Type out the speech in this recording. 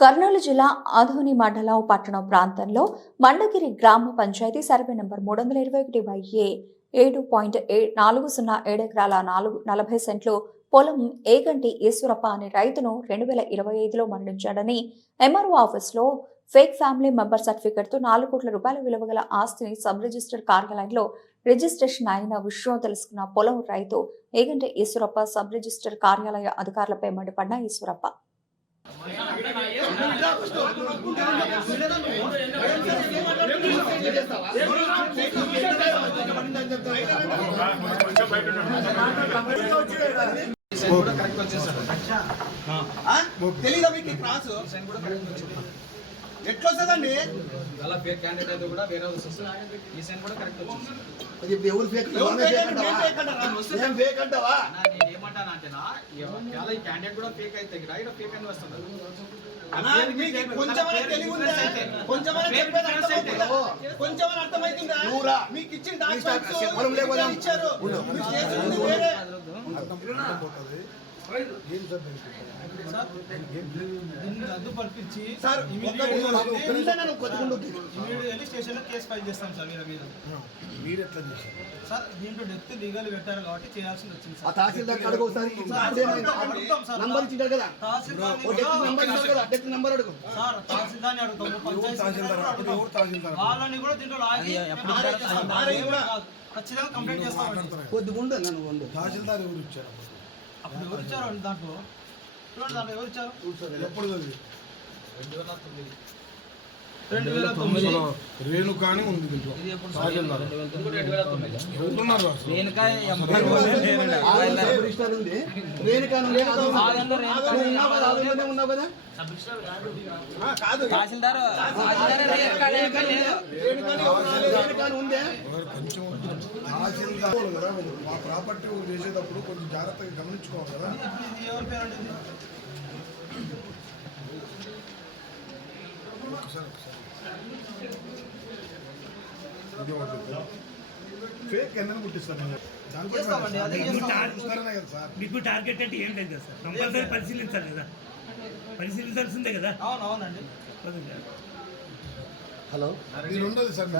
కర్నూలు జిల్లా ఆదోని మండలం పట్టణం ప్రాంతంలో మండగిరి గ్రామ పంచాయతీ సర్వే నంబర్ 321/A 7.407 ఎకరాల 40 సెంట్లు పొలం ఏగంటి ఈశ్వరప్ప అనే రైతును 2025లో మరణించాడని ఎంఆర్ఓ ఆఫీసులో ఫేక్ ఫ్యామిలీ మెంబర్ సర్టిఫికెట్తో 4 కోట్ల రూపాయల విలువ గల ఆస్తిని సబ్ రిజిస్టర్ కార్యాలయంలో రిజిస్ట్రేషన్ అయిన విషయం తెలుసుకున్న పొలం రైతు ఏగంటి ఈశ్వరప్ప సబ్ రిజిస్టర్ కార్యాలయ అధికారులపై మండిపడ్డ ఈశ్వరప్ప తెలీదా మీకు క్రాస్ ఎట్లా వస్తుందండి అలా ఫేక్ క్యాండిడేట్ అయితే కూడా వేరే వస్తుంది ఈ సైన్ కూడా కరెక్ట్ వచ్చింది అది ఎవరు ఫేక్ ఏం ఫేక్ అంటావా నేను ఏమంటాను అంటేనా చాలా ఈ క్యాండిడేట్ కూడా ఫేక్ అయితే ఇక్కడ ఫేక్ అని వస్తుంది కొంచెమైనా తెలివి ఉందా కొంచెమైనా చెప్పేది అర్థమవుతుందా కొంచెమైనా అర్థమవుతుందా మీకు ఇచ్చిన డాక్యుమెంట్స్ ఇచ్చారు మీరు చేసింది వేరే రద్దు పల్పించి స్టేషన్ లో కేసు ఫైల్ చేస్తాం సార్ మీరు ఎట్లా చేశారు సార్ దీంట్లో డెత్ లీగల్ పెట్టారు కాబట్టి చేయాల్సి వచ్చింది ఆ తహసీల్దార్ అడుగు ఒకసారి నంబర్ ఇచ్చింటారు కదా డెత్ నంబర్ అడుగు సార్ తహసీల్దార్ని అడుగుతాము వాళ్ళని కూడా దీంట్లో లాగి ఖచ్చితంగా కంప్లైంట్ చేస్తాం కొద్దిగుండు నన్ను తహసీల్దార్ ఎవరు ఇచ్చారు అప్పుడు ఎవరు ఇచ్చారు అండి దాంట్లో చూడండి దాంట్లో ఎవరు ఇచ్చారు ఎప్పుడు 2009 రేణుకాని ఉంది దీంట్లో మా ప్రాపర్టీ చేసేటప్పుడు కొంచెం జాగ్రత్తగా గమనించుకోవాలి కదా. ఫేక్ ఎందుకు పుట్టిస్తాను మీకు టార్గెట్ అంటే ఏం లేదు కదా సార్, కంపల్సరీ పరిశీలించాలి కదా, పరిశీలించాల్సిందే కదా. అవునండి. హలో మీరు ఉండదు సార్